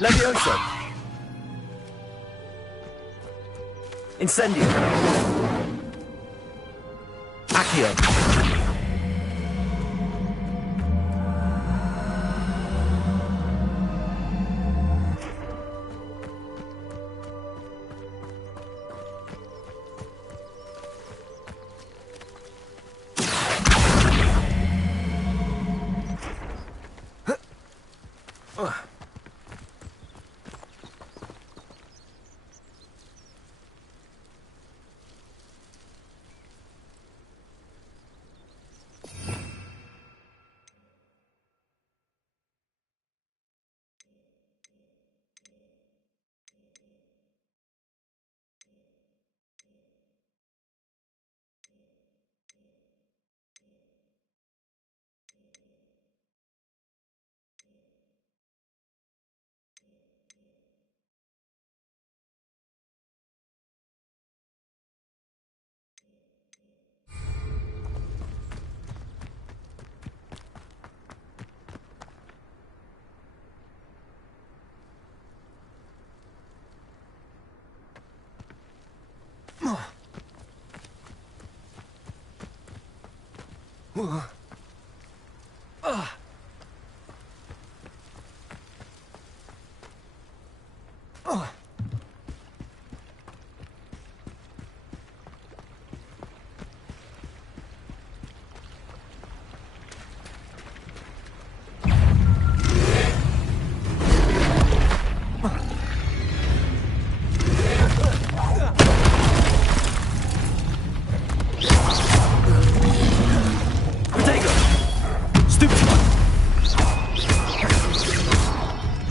Levioso. Incendio. Accio.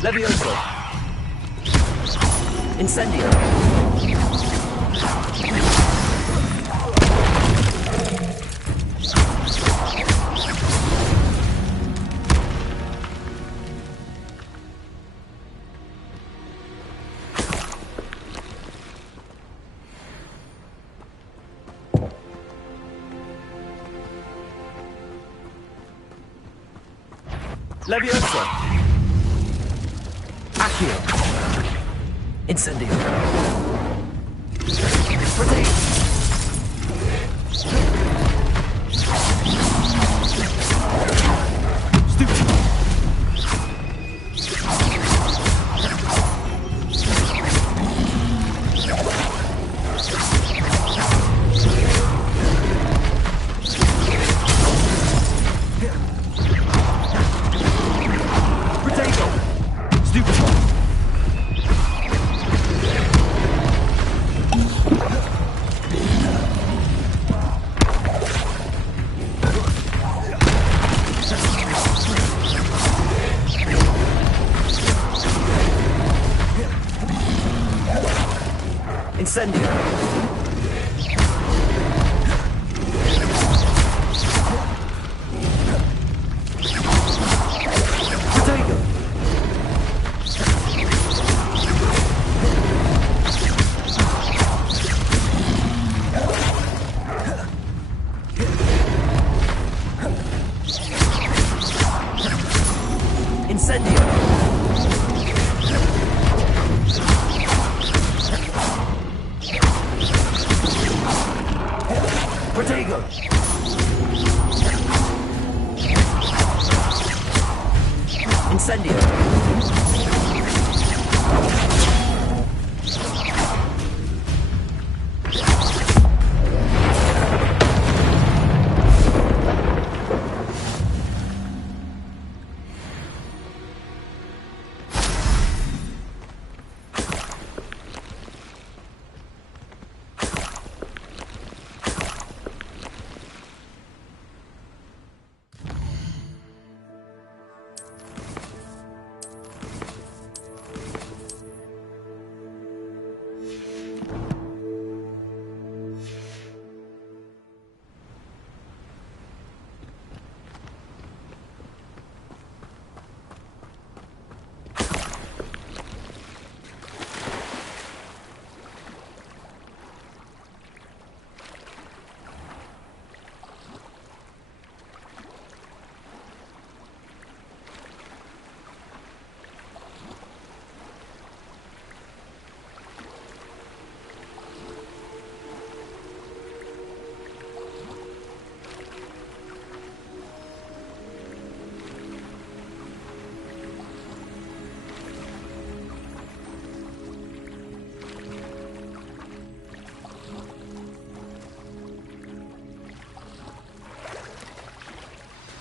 Levioso. Incendio. Levioso. Accio. Incendio. Protein. Stupid. Incendio. Potato. Incendio. Protego! Incendio!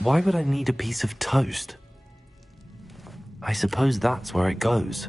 Why would I need a piece of toast? I suppose that's where it goes.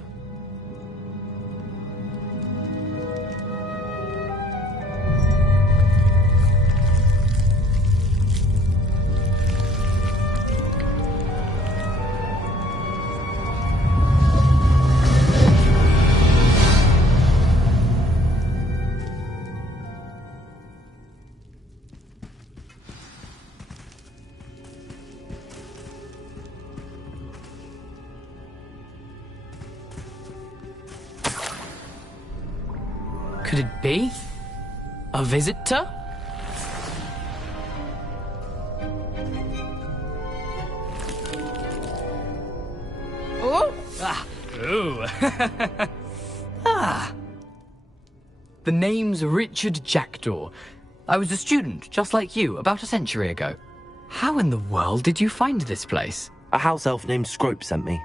Could it be? A visitor? Oh! Ah! Ooh! Ah! The name's Richard Jackdaw. I was a student, just like you, about a century ago. How in the world did you find this place? A house elf named Scrope sent me.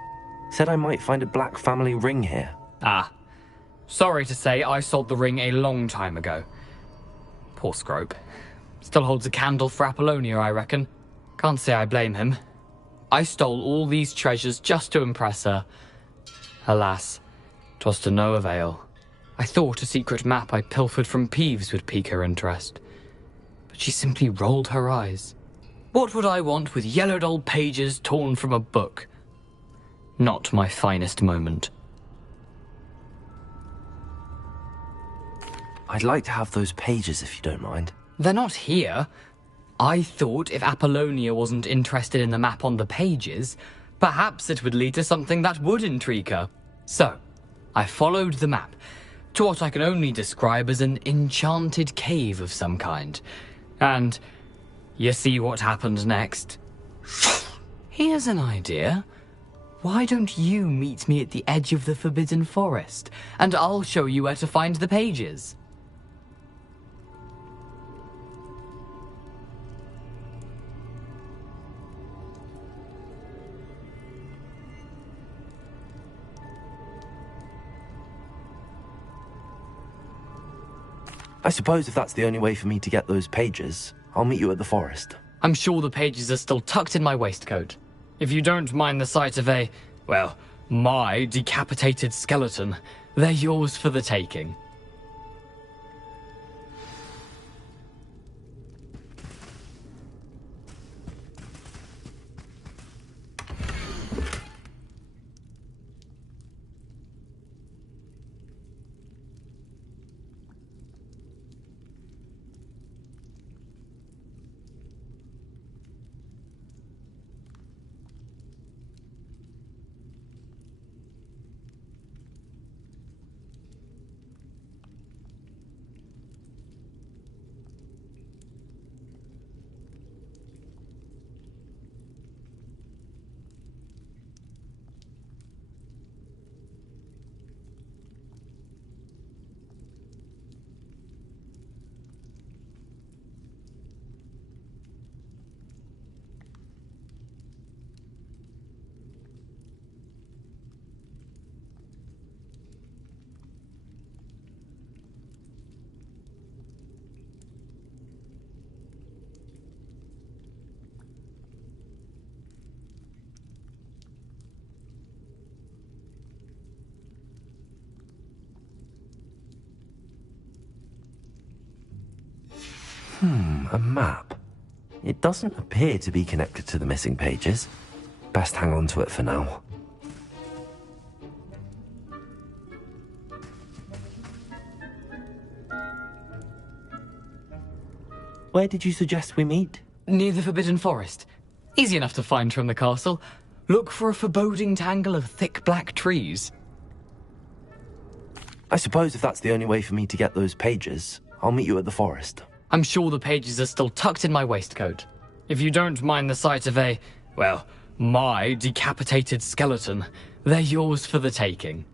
Said I might find a black family ring here. Ah. Sorry to say, I sold the ring a long time ago. Poor Scrope. Still holds a candle for Apollonia, I reckon. Can't say I blame him. I stole all these treasures just to impress her. Alas, 'twas to no avail. I thought a secret map I pilfered from Peeves would pique her interest. But she simply rolled her eyes. What would I want with yellowed old pages torn from a book? Not my finest moment. I'd like to have those pages if you don't mind. They're not here. I thought if Apollonia wasn't interested in the map on the pages, perhaps it would lead to something that would intrigue her. So, I followed the map to what I can only describe as an enchanted cave of some kind. And you see what happened next? Here's an idea. Why don't you meet me at the edge of the Forbidden Forest, and I'll show you where to find the pages? I suppose if that's the only way for me to get those pages, I'll meet you at the forest. I'm sure the pages are still tucked in my waistcoat. If you don't mind the sight of my decapitated skeleton, they're yours for the taking. A map. It doesn't appear to be connected to the missing pages. Best hang on to it for now. Where did you suggest we meet? Near the Forbidden Forest. Easy enough to find from the castle. Look for a foreboding tangle of thick black trees. I suppose if that's the only way for me to get those pages, I'll meet you at the forest. I'm sure the pages are still tucked in my waistcoat. If you don't mind the sight of my decapitated skeleton, they're yours for the taking.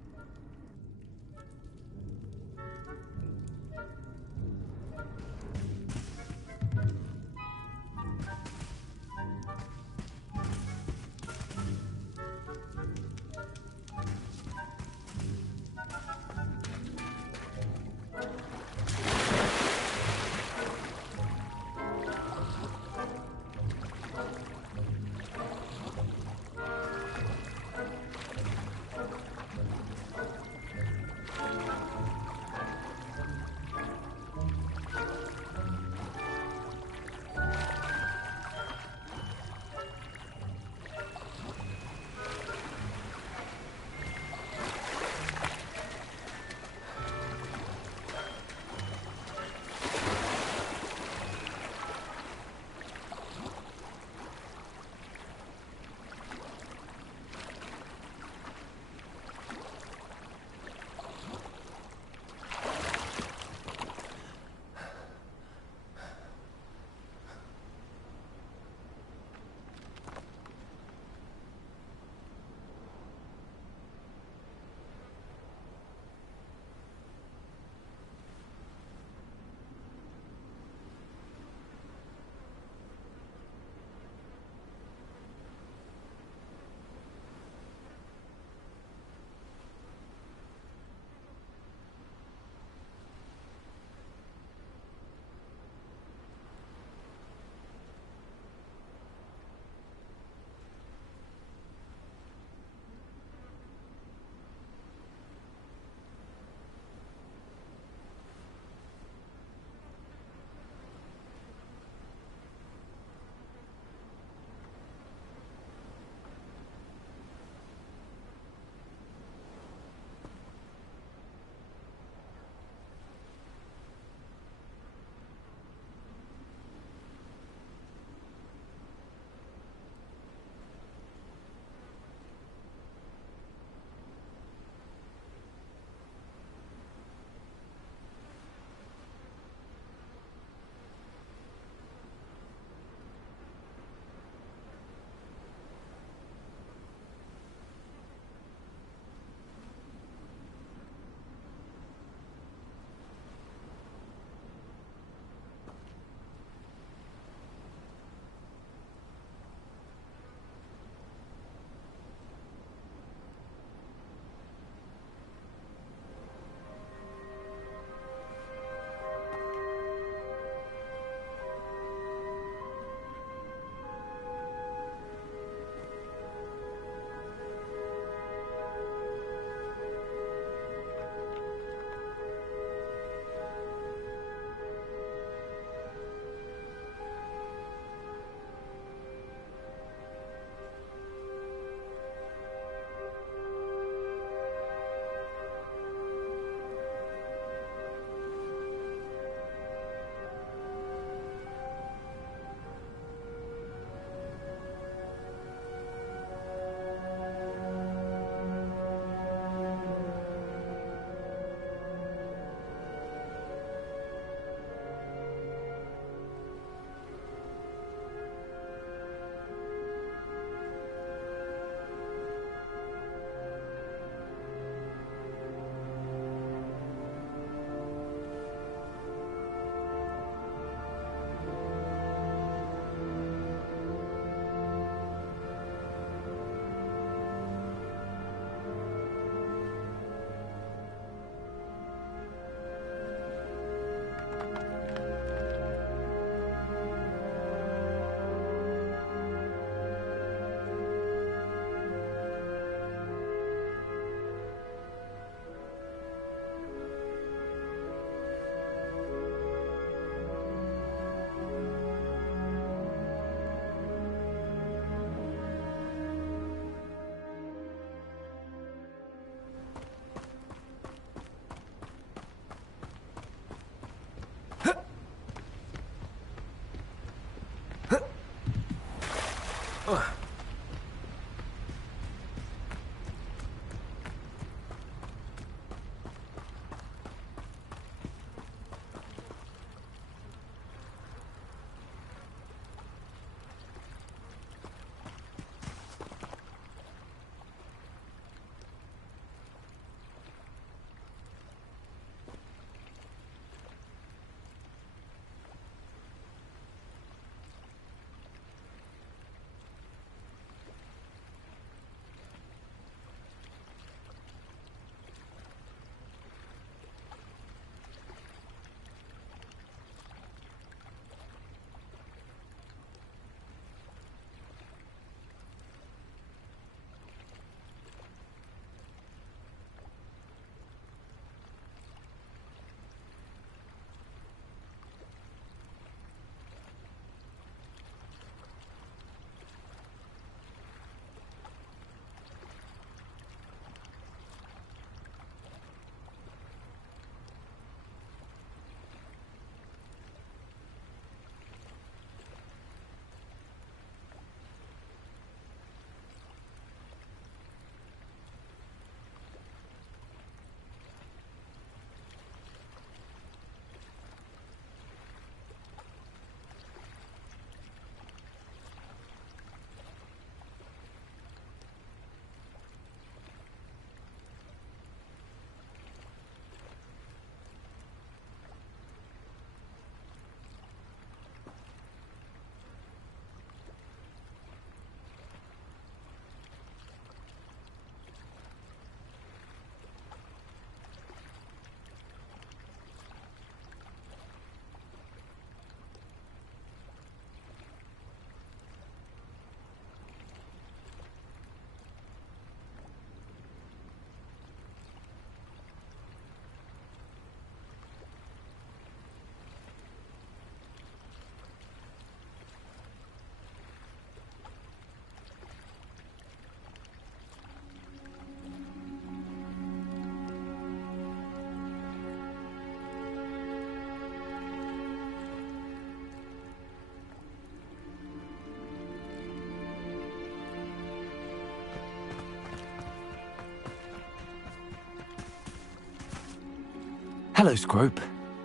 Hello, Scrope.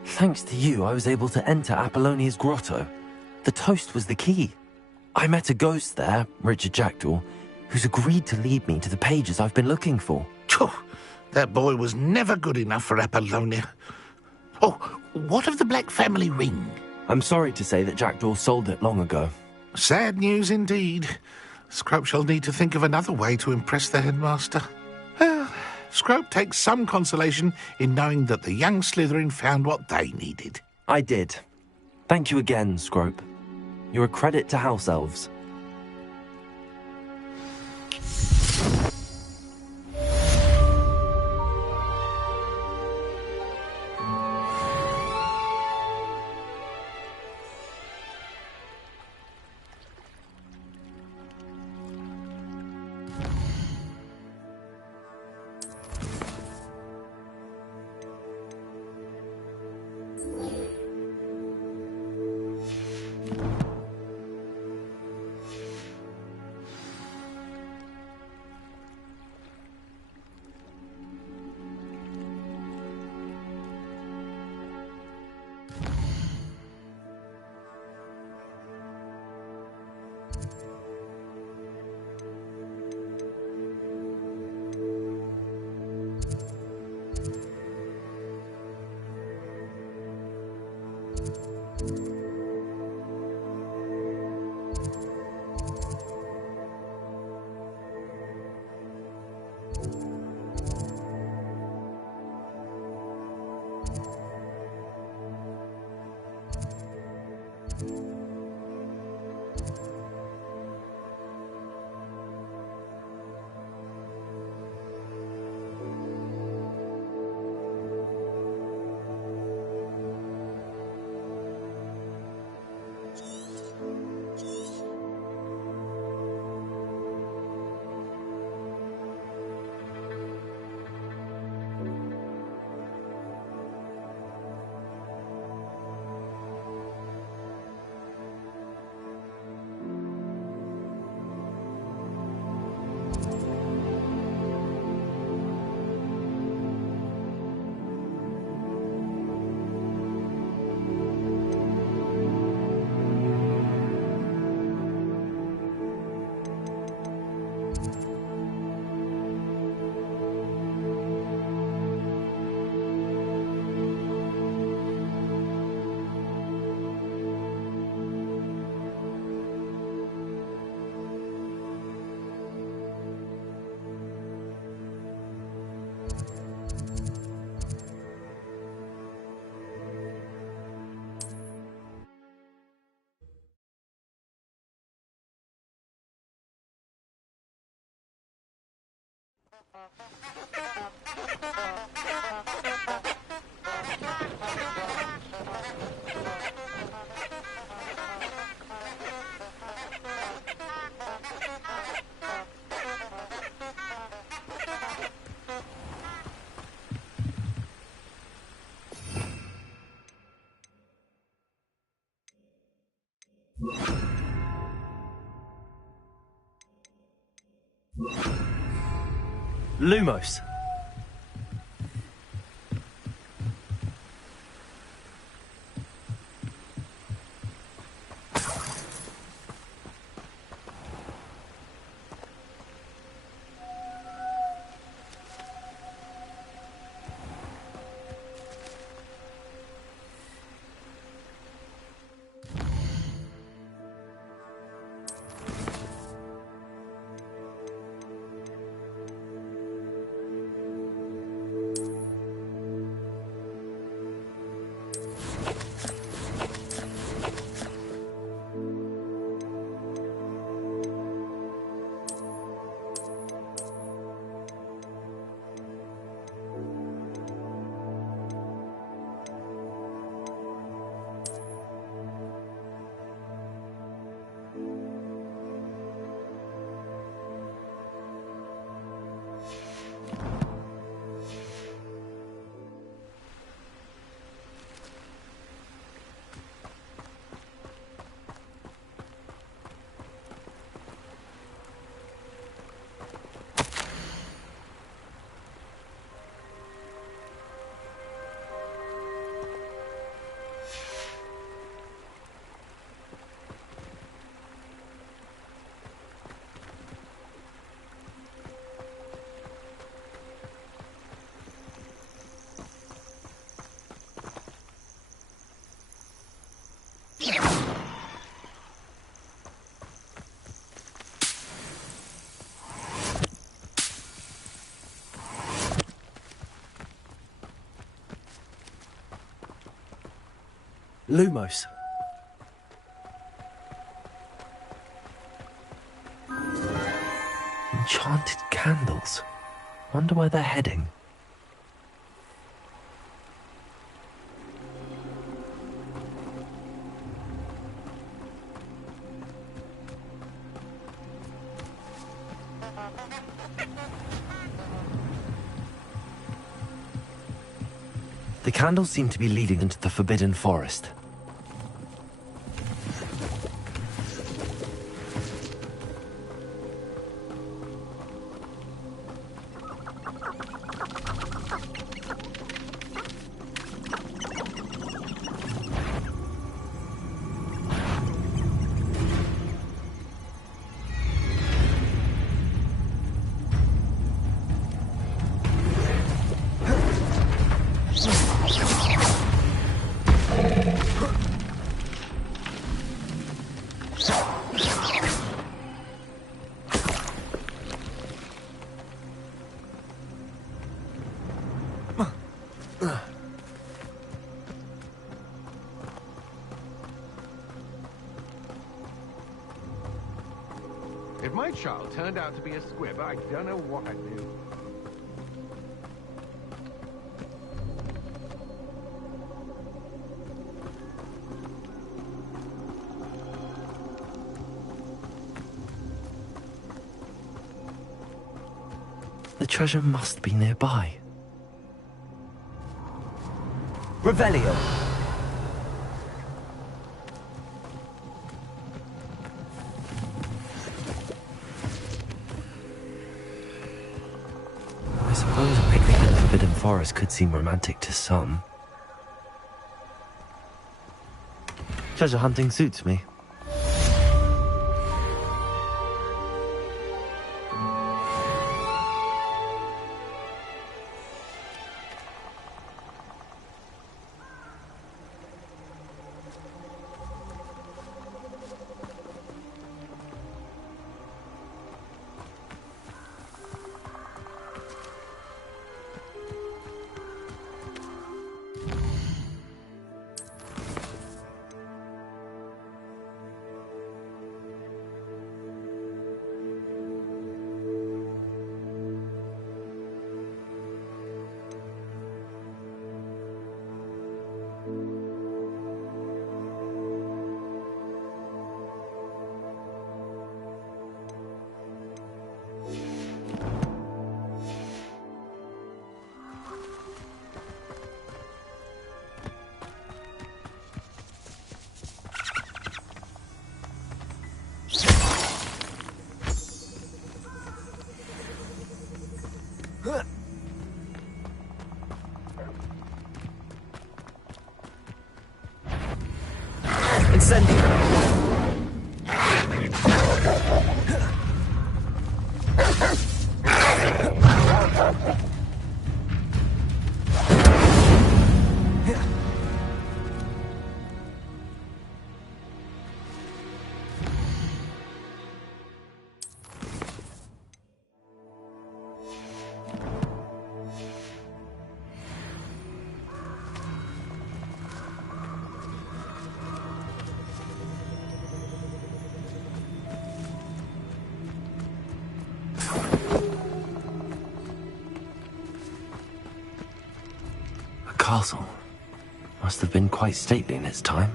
Thanks to you, I was able to enter Apollonia's grotto. The toast was the key. I met a ghost there, Richard Jackdaw, who's agreed to lead me to the pages I've been looking for. Phew, that boy was never good enough for Apollonia. Oh, what of the Black family ring? I'm sorry to say that Jackdaw sold it long ago. Sad news indeed. Scrope shall need to think of another way to impress the headmaster. Well, Scrope takes some consolation in knowing that the young Slytherin found what they needed. I did. Thank you again, Scrope. You're a credit to House Elves. Lumos. Lumos. Enchanted candles. Wonder where they're heading. The candles seem to be leading into the Forbidden Forest. If my child turned out to be a squib, I don't know what I'd do. The treasure must be nearby. Revelio. I suppose a picnic in the Forbidden Forest could seem romantic to some. Treasure hunting suits me. Incendio. Castle must have been quite stately in its time.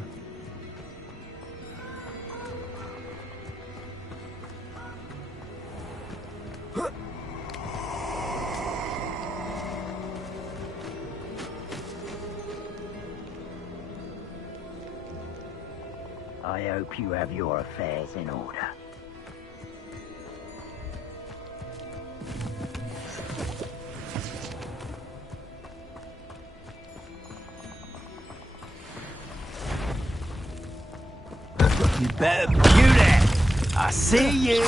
I hope you have your affairs in order. You better view that. I see you.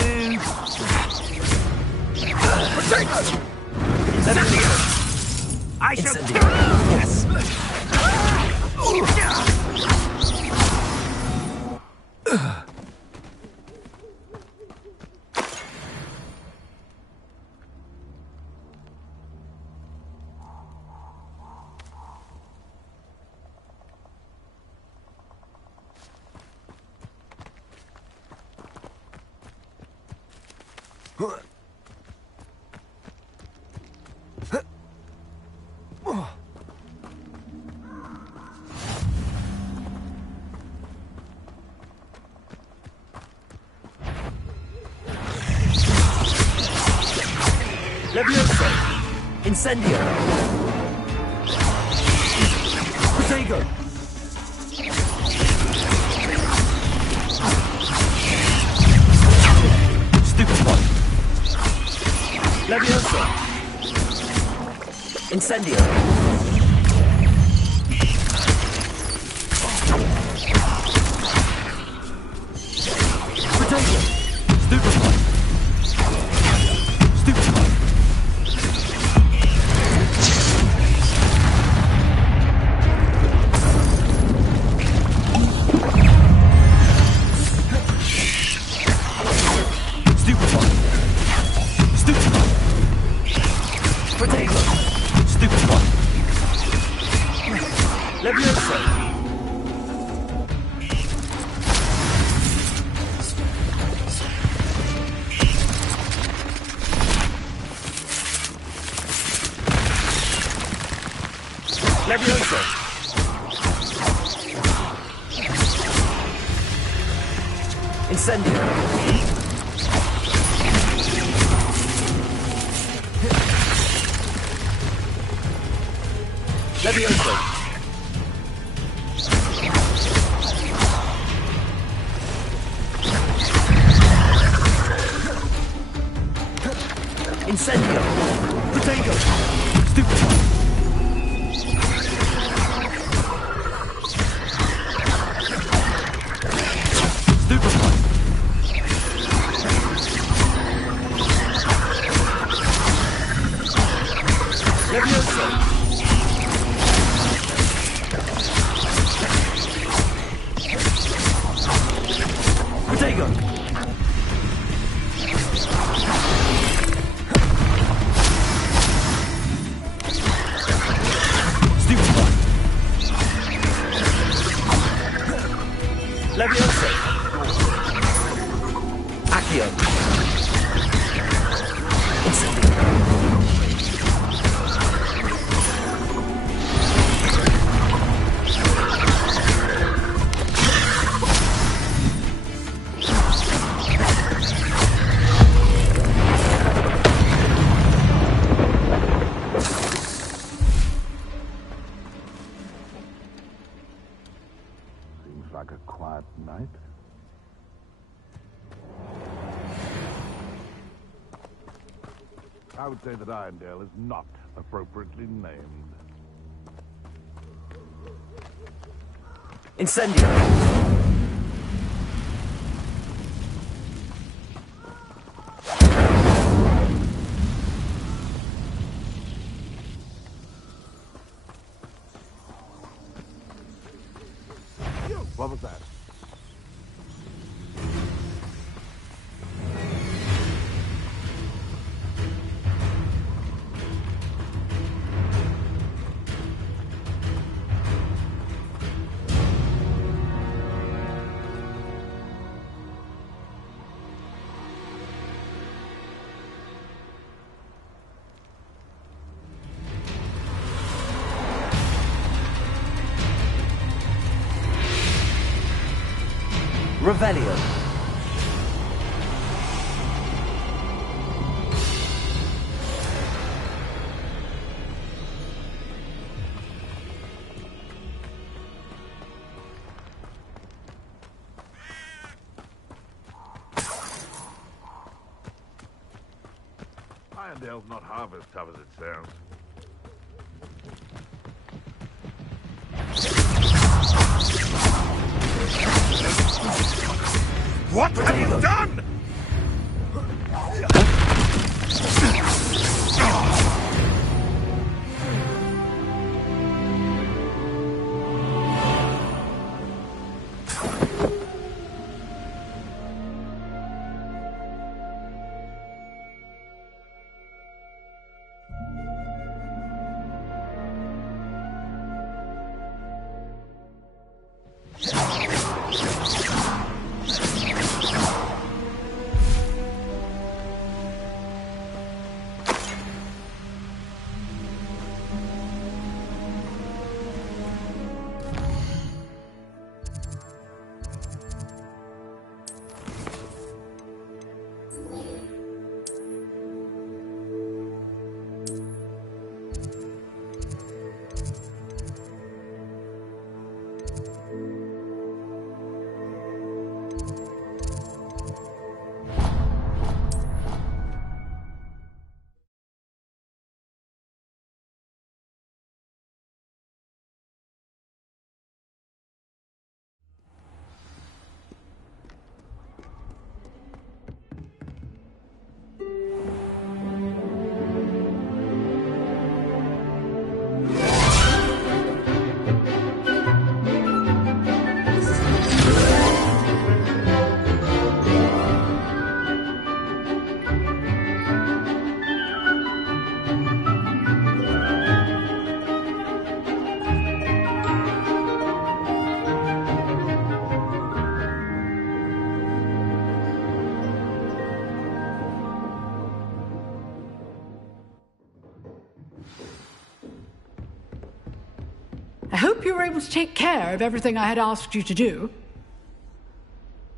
I shall. Yes. Levioso! Incendio! Protego! Stupefy! Levioso! Incendio! Protego! Stupefy! Stupefy! Levioso! Incendio! Levioso! Incendio! Protego! Stupefy! Levioso! Accio! Incendio! Seems like a quiet night. I would say that Irondale is not appropriately named. Incendio! Revelio. Irondale's not half as tough as it sounds. What have you done? I hope you were able to take care of everything I had asked you to do.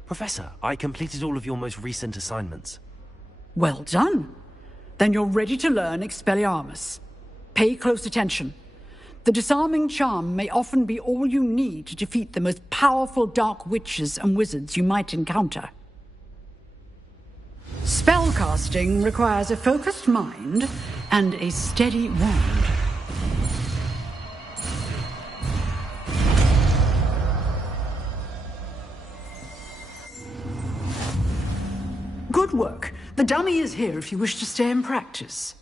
Professor, I completed all of your most recent assignments. Well done. Then you're ready to learn Expelliarmus. Pay close attention. The disarming charm may often be all you need to defeat the most powerful dark witches and wizards you might encounter. Spellcasting requires a focused mind and a steady wand. Good work. The dummy is here if you wish to stay and practice.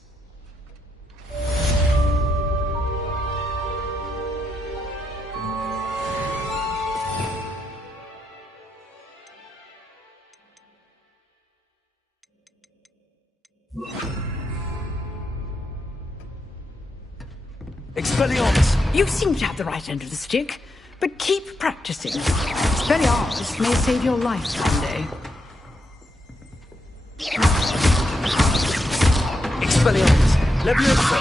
Expelliarmus! You seem to have the right end of the stick, but keep practicing. Expelliarmus may save your life someday. Expelliarmus! Levioso!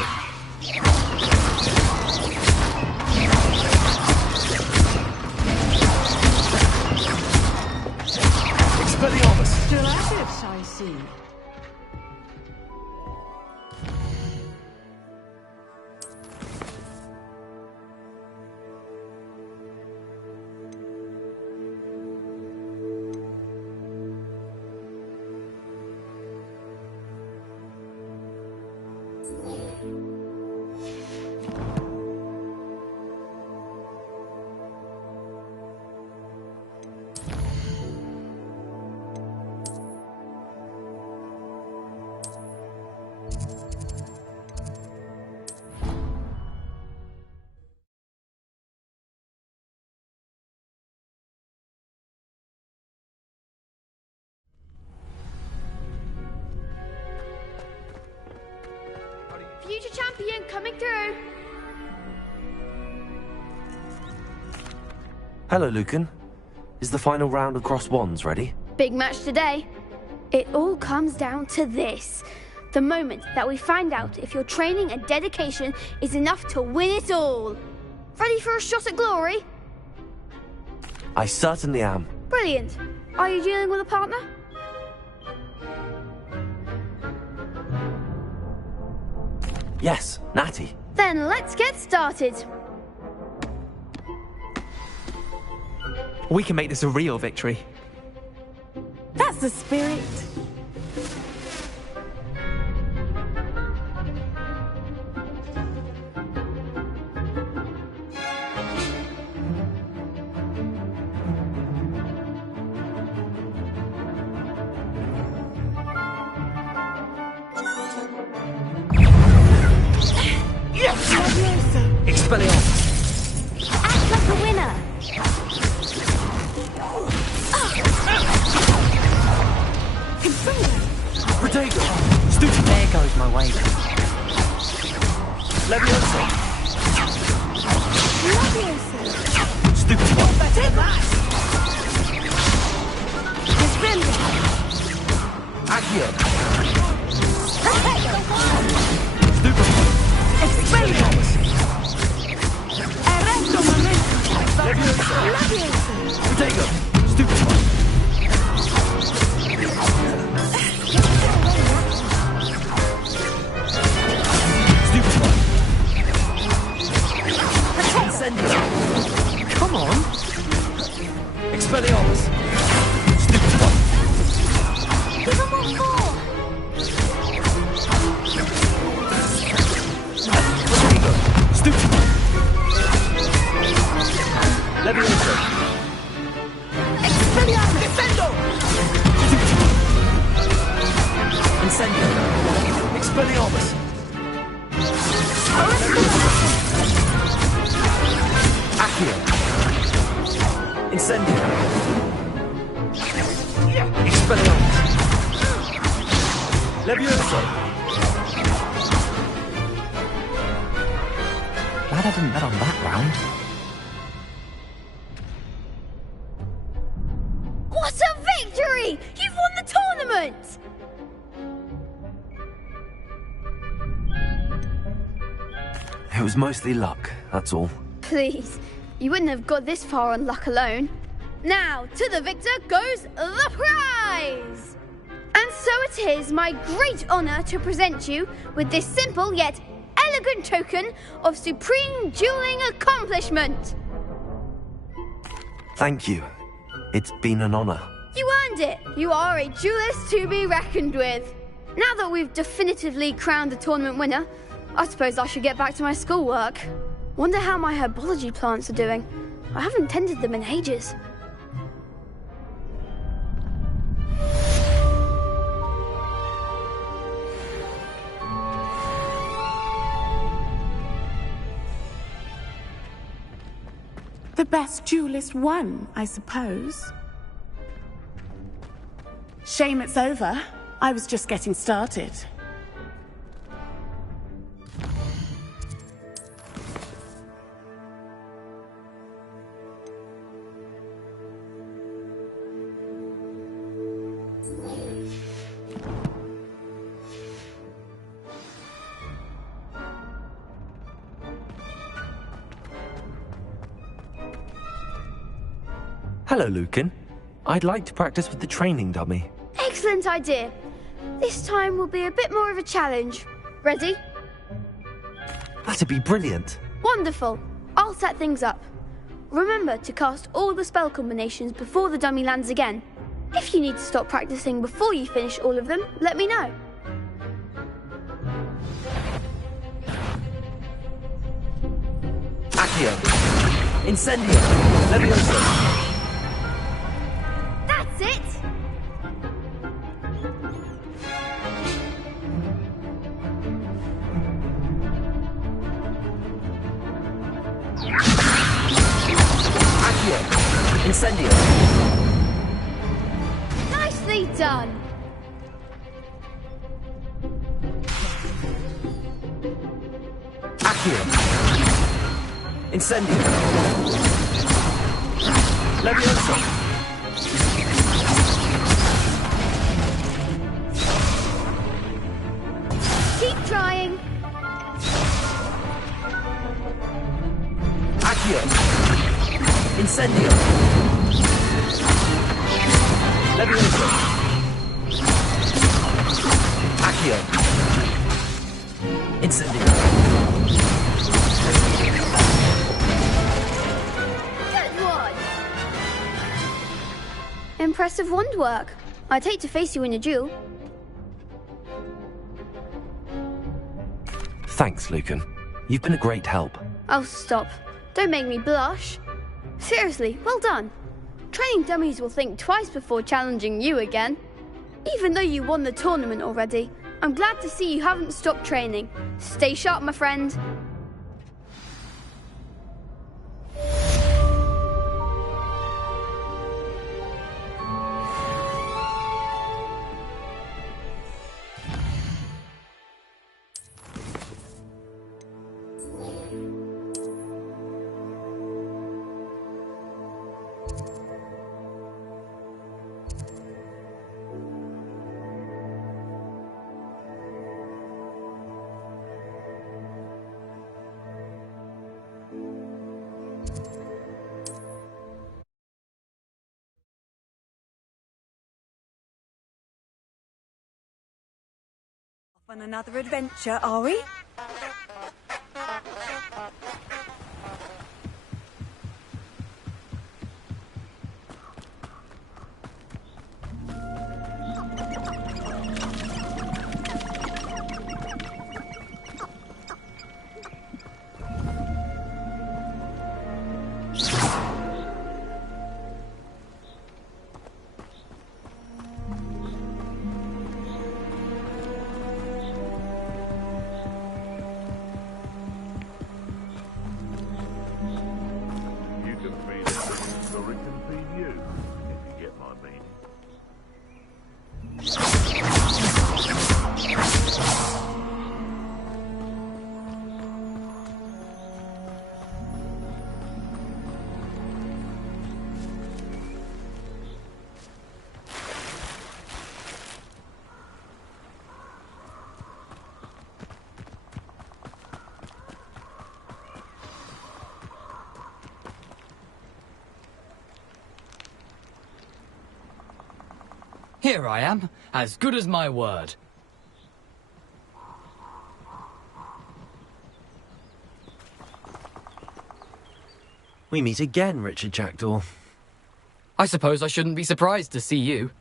Expelliarmus! Still at it, I see. Future champion coming through. Hello, Lucan. Is the final round of Cross Wands ready? Big match today. It all comes down to this. The moment that we find out if your training and dedication is enough to win it all. Ready for a shot at glory? I certainly am. Brilliant. Are you dealing with a partner? Yes, Natty. Then let's get started. We can make this a real victory. That's the spirit. Expelliarmus! Act like a winner. Protego! Stupid! There goes my way. Leviosa! Leviosa. Stupid one! Take that! Accio! Protego! Stupid one! Expelliarmus! Erecto momento! Leviosa! Leviosa. Protego! Stupid one! Stupid one! Incendio! Come on. Expelliarmus! Stupid one! Give him what for. Protego! Stupid one! Leviosa! Expelliarmus! Defendo! Incendio! Expelliarmus! Accio! Incendio! Expelliarmus! Leviosa! Glad I didn't bet on that round. What a victory! You've won the tournament! It was mostly luck, that's all. Please, you wouldn't have got this far on luck alone. Now, to the victor goes the prize! And so it is my great honour to present you with this simple yet elegant token of supreme dueling accomplishment. Thank you. It's been an honor. You earned it. You are a duelist to be reckoned with. Now that we've definitively crowned the tournament winner, I suppose I should get back to my schoolwork. Wonder how my herbology plants are doing. I haven't tended them in ages. The best duelist won, I suppose. Shame it's over. I was just getting started. Hello, Lucan. I'd like to practice with the training dummy. Excellent idea. This time will be a bit more of a challenge. Ready? That'd be brilliant. Wonderful. I'll set things up. Remember to cast all the spell combinations before the dummy lands again. If you need to stop practicing before you finish all of them, let me know. Accio! Incendio! Leviosa! That's it! Accio! Incendio! Nicely done! Accio! Incendio! Leviosa! Keep trying! Accio! Incendio! Impressive wand work. I'd hate to face you in a duel. Thanks, Lucan. You've been a great help. Oh, stop. Don't make me blush. Seriously, well done. Training dummies will think twice before challenging you again. Even though you won the tournament already, I'm glad to see you haven't stopped training. Stay sharp, my friend. On another adventure, are we? Here I am, as good as my word. We meet again, Richard Jackdaw. I suppose I shouldn't be surprised to see you.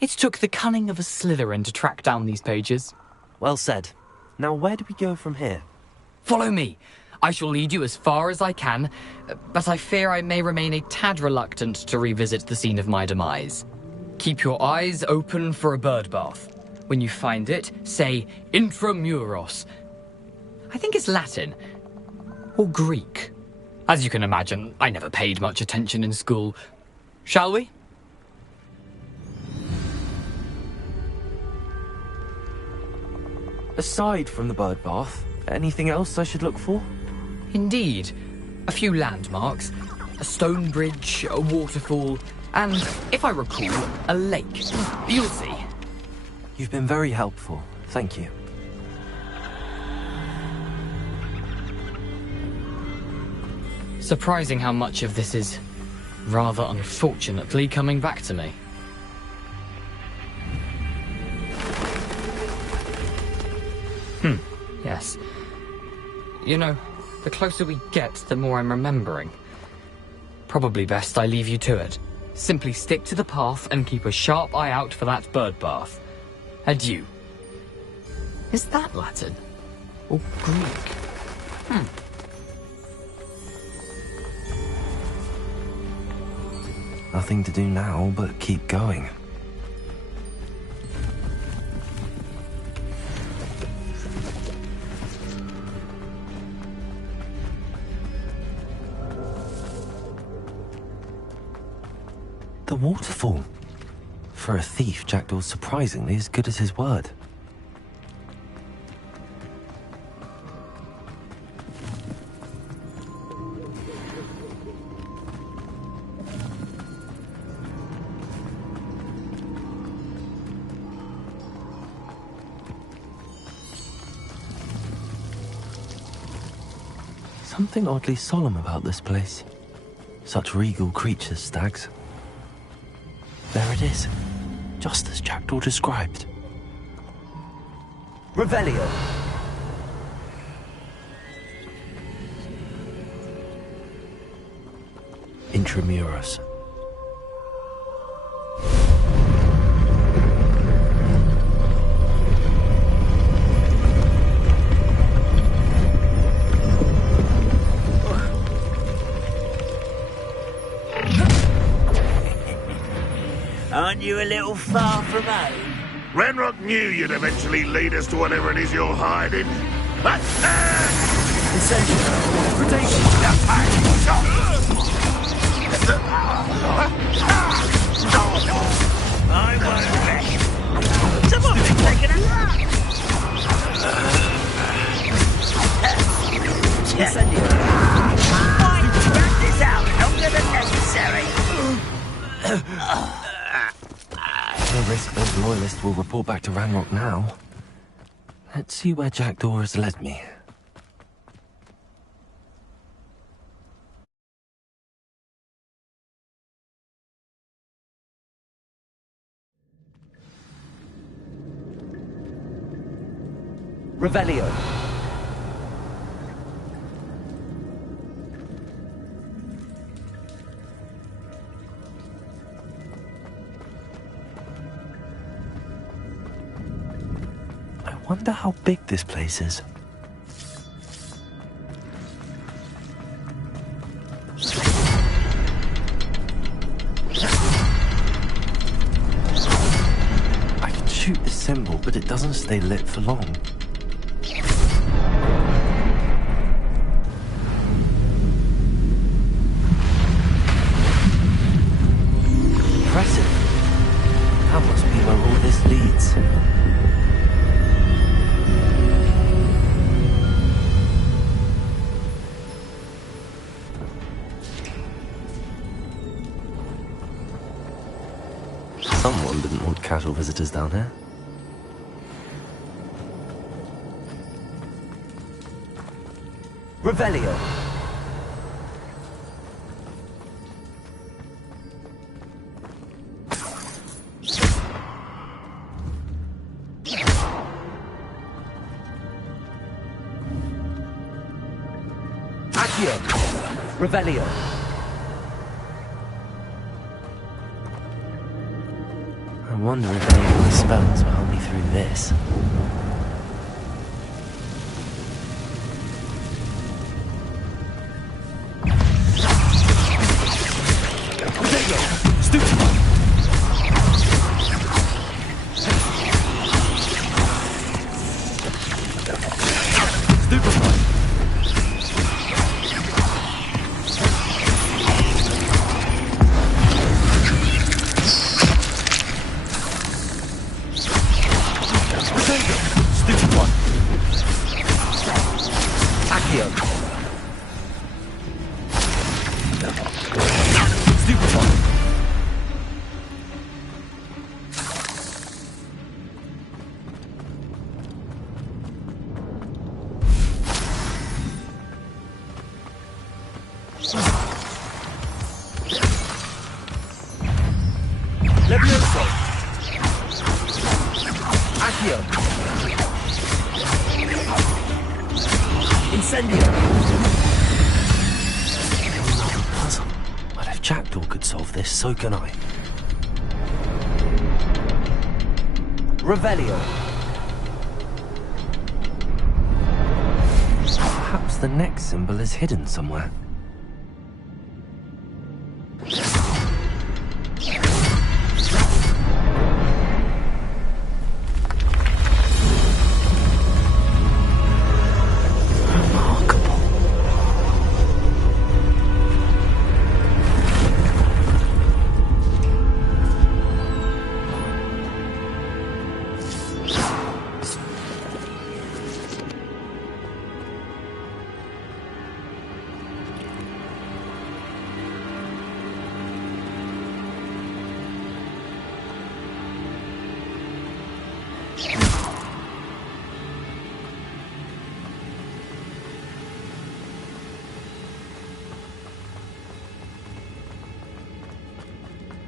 It took the cunning of a Slytherin to track down these pages. Well said. Now where do we go from here? Follow me. I shall lead you as far as I can, but I fear I may remain a tad reluctant to revisit the scene of my demise. Keep your eyes open for a bird bath. When you find it, say intramuros. I think it's Latin. Or Greek. As you can imagine, I never paid much attention in school. Shall we? Aside from the bird bath, anything else I should look for? Indeed. A few landmarks. A stone bridge, a waterfall, and, if I recall, a lake. You'll see. You've been very helpful. Thank you. Surprising how much of this is, rather unfortunately, coming back to me. Yes. You know, the closer we get, the more I'm remembering. Probably best I leave you to it. Simply stick to the path and keep a sharp eye out for that bird bath. Adieu. Is that Latin? Or Greek? Nothing to do now but keep going. The waterfall. For a thief, Jackdaw's surprisingly as good as his word. Something oddly solemn about this place. Such regal creatures, stags. There it is, just as Jackdaw described. Revelio! Intramuros. Aren't you a little far from home? Renrock knew you'd eventually lead us to whatever it is you're hiding. I won't rest. Some of it taken a lot. Fine, drag this out longer than necessary. No risk those loyalists will report back to Ranrock now. Let's see where Jackdaw has led me. Revelio. I wonder how big this place is. I can shoot this symbol, but it doesn't stay lit for long. Impressive. That must be where all this leads. Someone didn't want casual visitors down here. Revelio. Accio. Revelio. I wonder if any of these spells will help me through this. Levioso. Accio. Incendio. Puzzle. But if Jackdaw could solve this, so can I. Revelio. Perhaps the next symbol is hidden somewhere.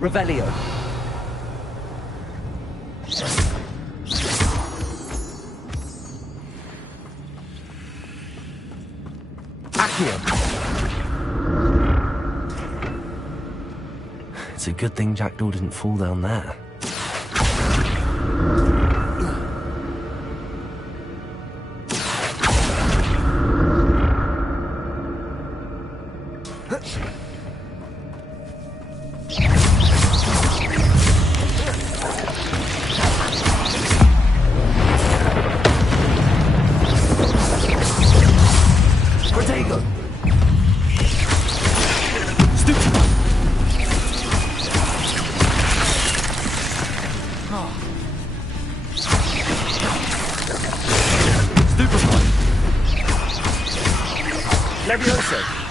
Revelio. Accio. It's a good thing Jackdaw didn't fall down there. Levioso!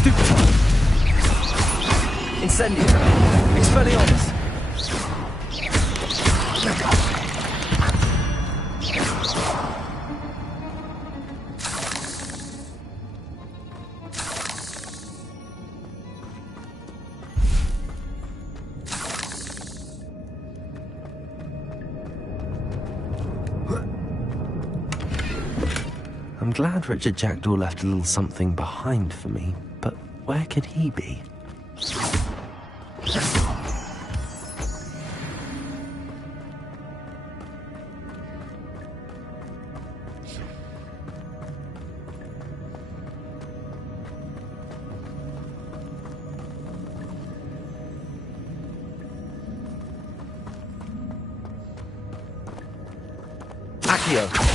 Stupefy! Incendio! Expelliarmus! I'm glad Richard Jackdaw left a little something behind for me, but where could he be? Accio!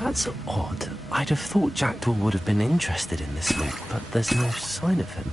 That's odd. I'd have thought Jackdaw would have been interested in this loot, but there's no sign of him.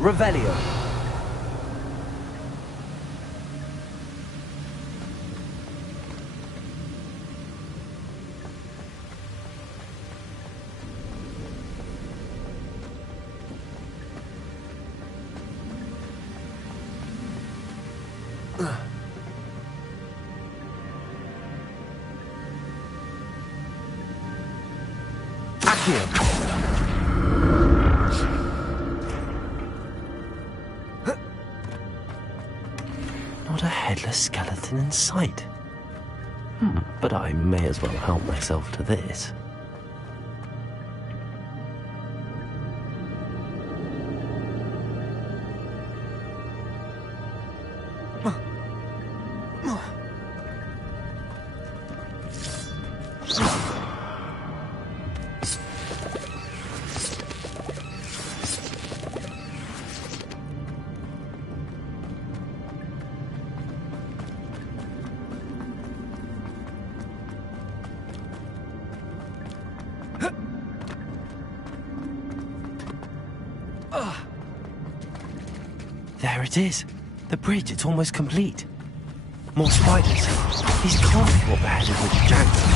Revelio. Accio. Not a headless skeleton in sight. But I may as well help myself to this. There it is. The bridge, it's almost complete. More spiders. These can't be what beheaded Richard Jackdaw.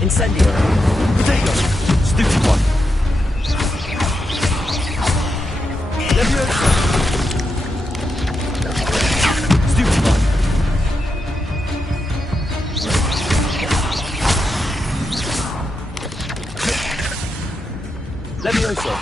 Incendio. Potato. Stupid one. Levioso. Stupid one. Levioso.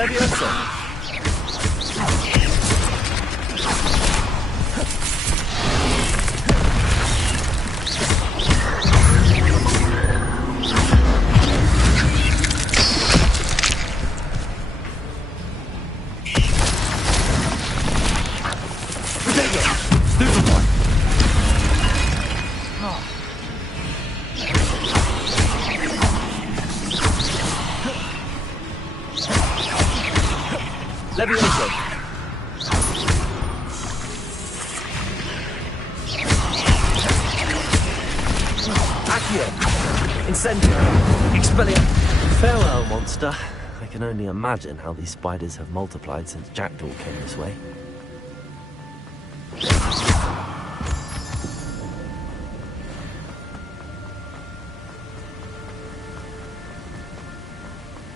Leviosa! Leviosa! Accio! Incendio! Expelliarmus! Farewell, monster. I can only imagine how these spiders have multiplied since Jackdaw came this way.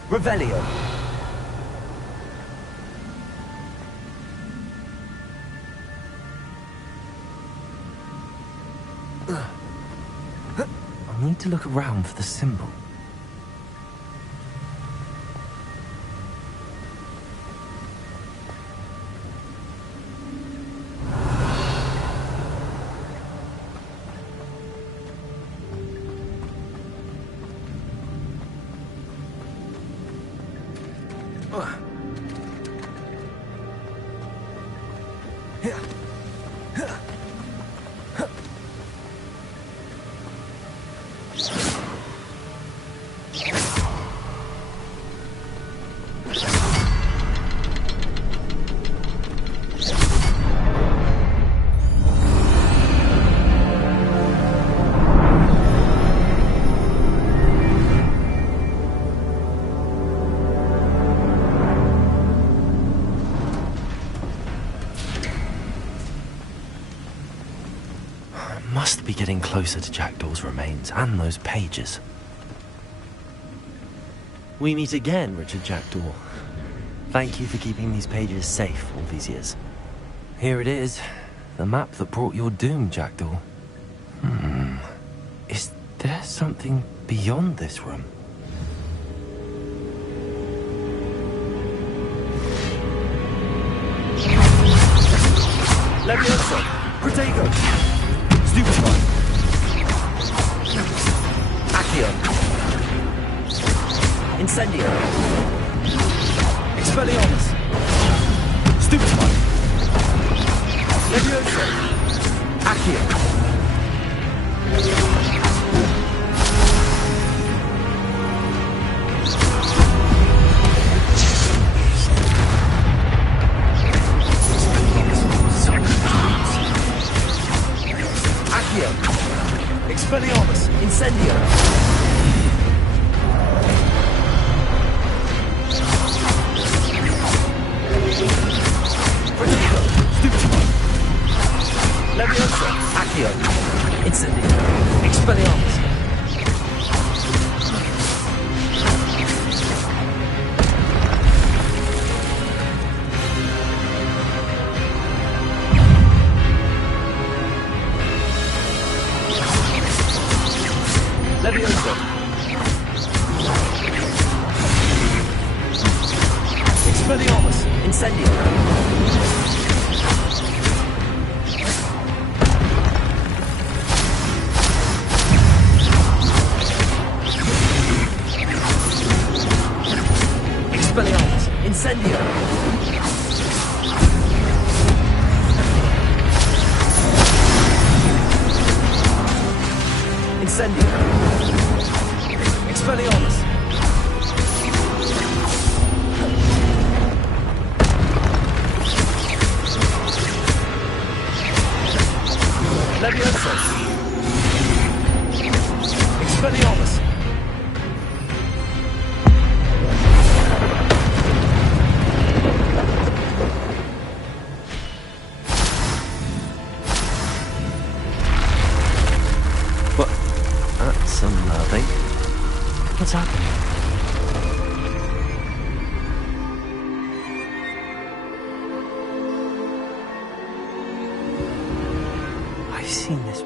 Revelio! I need to look around for the symbol. Must be getting closer to Jackdaw's remains and those pages. We meet again, Richard Jackdaw. Thank you for keeping these pages safe all these years. Here it is, the map that brought your doom, Jackdaw. Is there something beyond this room? Leviosa! Protego! Stupefy! Accio! Incendio! Expelliarmus! Stupefy! Leviosa! Accio! Expelliarmus! Incendio! Protego! Stupefy! Leviosa! Accio! Incendio! Expelliarmus! Leviosa! Expelliarmus! Incendio! Expelliarmus! Incendio! Incendio! Expelliarmus! Leviosa! Expelliarmus! What? That's unnerving. What's happening? I've seen this